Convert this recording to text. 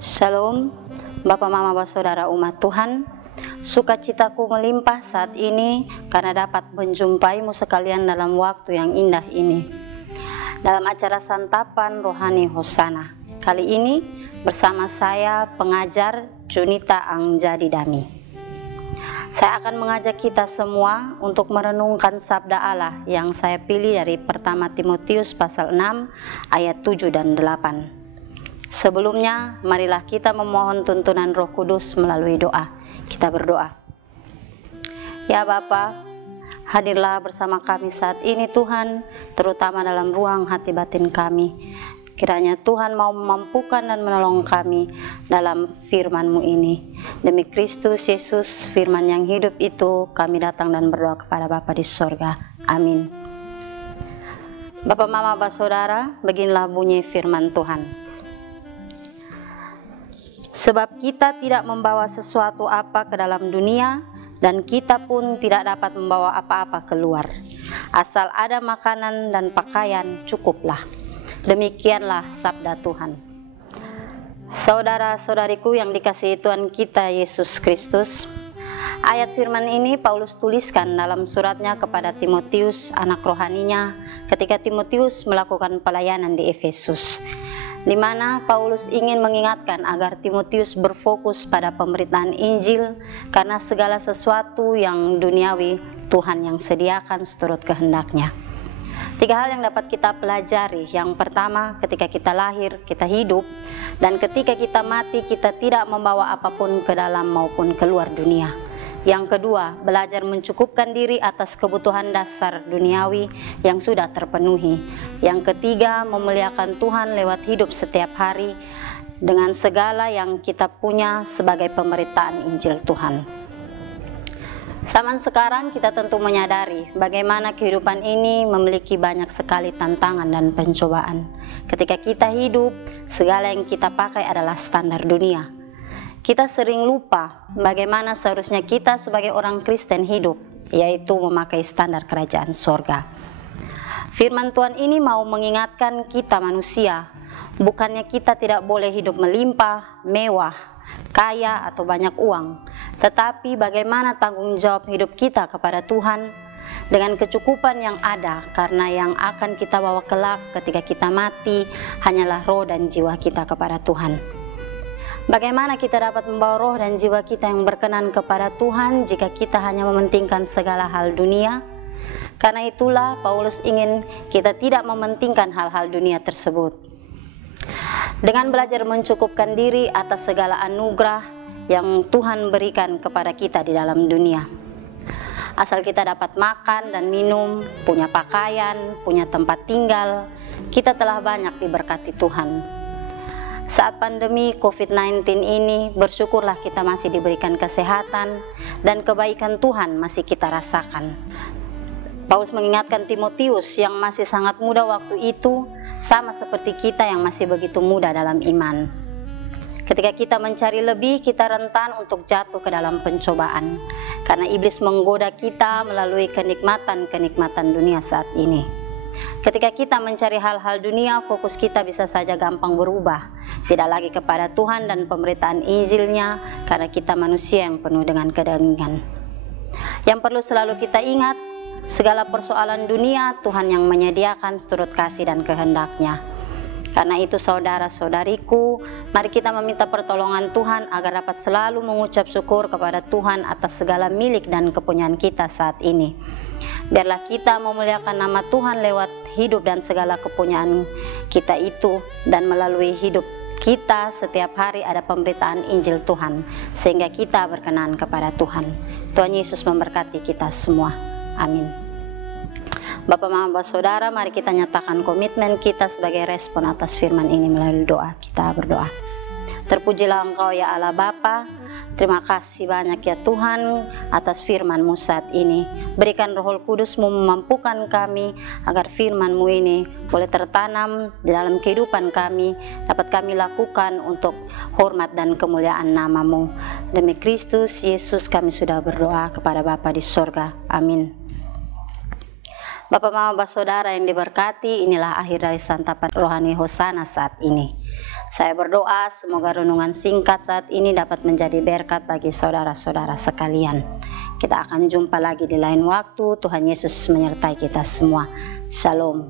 Shalom, Bapak Mama Saudara umat Tuhan. Sukacitaku melimpah saat ini karena dapat menjumpaimu sekalian dalam waktu yang indah ini. Dalam acara santapan rohani Hosana. Kali ini bersama saya pengajar Junita Angjadi Dami. Saya akan mengajak kita semua untuk merenungkan sabda Allah yang saya pilih dari pertama Timotius pasal 6 ayat 7 dan 8. Sebelumnya, marilah kita memohon tuntunan Roh Kudus melalui doa. Kita berdoa. Ya Bapa, hadirlah bersama kami saat ini Tuhan, terutama dalam ruang hati batin kami. Kiranya Tuhan mau memampukan dan menolong kami dalam firman-Mu ini. Demi Kristus Yesus, firman yang hidup itu, kami datang dan berdoa kepada Bapa di sorga. Amin. Bapak, Mama, Saudara, beginilah bunyi firman Tuhan. Sebab kita tidak membawa sesuatu apa ke dalam dunia, dan kita pun tidak dapat membawa apa-apa keluar. Asal ada makanan dan pakaian, cukuplah. Demikianlah sabda Tuhan. Saudara-saudariku yang dikasihi Tuhan kita Yesus Kristus, ayat firman ini Paulus tuliskan dalam suratnya kepada Timotius, anak rohaninya, ketika Timotius melakukan pelayanan di Efesus, di mana Paulus ingin mengingatkan agar Timotius berfokus pada pemberitaan Injil karena segala sesuatu yang duniawi Tuhan yang sediakan seturut kehendaknya. 3 hal yang dapat kita pelajari. Yang pertama, ketika kita lahir, kita hidup, dan ketika kita mati, kita tidak membawa apapun ke dalam maupun keluar dunia. Yang kedua, belajar mencukupkan diri atas kebutuhan dasar duniawi yang sudah terpenuhi. Yang ketiga, memuliakan Tuhan lewat hidup setiap hari dengan segala yang kita punya sebagai pemberitaan Injil Tuhan. Zaman sekarang kita tentu menyadari bagaimana kehidupan ini memiliki banyak sekali tantangan dan pencobaan. Ketika kita hidup, segala yang kita pakai adalah standar dunia. Kita sering lupa bagaimana seharusnya kita sebagai orang Kristen hidup, yaitu memakai standar kerajaan sorga. Firman Tuhan ini mau mengingatkan kita manusia, bukannya kita tidak boleh hidup melimpah, mewah, kaya atau banyak uang, tetapi bagaimana tanggung jawab hidup kita kepada Tuhan dengan kecukupan yang ada, karena yang akan kita bawa kelak ketika kita mati hanyalah roh dan jiwa kita kepada Tuhan. Bagaimana kita dapat membawa roh dan jiwa kita yang berkenan kepada Tuhan jika kita hanya mementingkan segala hal dunia? Karena itulah Paulus ingin kita tidak mementingkan hal-hal dunia tersebut. Dengan belajar mencukupkan diri atas segala anugerah yang Tuhan berikan kepada kita di dalam dunia. Asal kita dapat makan dan minum, punya pakaian, punya tempat tinggal, kita telah banyak diberkati Tuhan. Saat pandemi COVID-19 ini, bersyukurlah kita masih diberikan kesehatan dan kebaikan Tuhan masih kita rasakan. Paulus mengingatkan Timotius yang masih sangat muda waktu itu, sama seperti kita yang masih begitu muda dalam iman. Ketika kita mencari lebih, kita rentan untuk jatuh ke dalam pencobaan, karena iblis menggoda kita melalui kenikmatan-kenikmatan dunia saat ini. Ketika kita mencari hal-hal dunia, fokus kita bisa saja gampang berubah, tidak lagi kepada Tuhan dan pemberitaan Injilnya, karena kita manusia yang penuh dengan kedagingan. Yang perlu selalu kita ingat, segala persoalan dunia Tuhan yang menyediakan seturut kasih dan kehendaknya. Karena itu saudara-saudariku, mari kita meminta pertolongan Tuhan agar dapat selalu mengucap syukur kepada Tuhan atas segala milik dan kepunyaan kita saat ini. Biarlah kita memuliakan nama Tuhan lewat hidup dan segala kepunyaan kita itu, dan melalui hidup kita setiap hari ada pemberitaan Injil Tuhan, sehingga kita berkenan kepada Tuhan. Tuhan Yesus memberkati kita semua. Amin. Bapak, Mama, Saudara, mari kita nyatakan komitmen kita sebagai respon atas firman ini melalui doa. Kita berdoa. Terpujilah Engkau ya Allah Bapa. Terima kasih banyak ya Tuhan atas firman-Mu saat ini. Berikan Roh Kudus-Mu memampukan kami agar firman-Mu ini boleh tertanam di dalam kehidupan kami, dapat kami lakukan untuk hormat dan kemuliaan nama-Mu. Demi Kristus Yesus kami sudah berdoa kepada Bapa di sorga. Amin. Bapak, Mama, Saudara yang diberkati, inilah akhir dari santapan rohani Hosana saat ini. Saya berdoa semoga renungan singkat saat ini dapat menjadi berkat bagi saudara-saudara sekalian. Kita akan jumpa lagi di lain waktu. Tuhan Yesus menyertai kita semua. Shalom.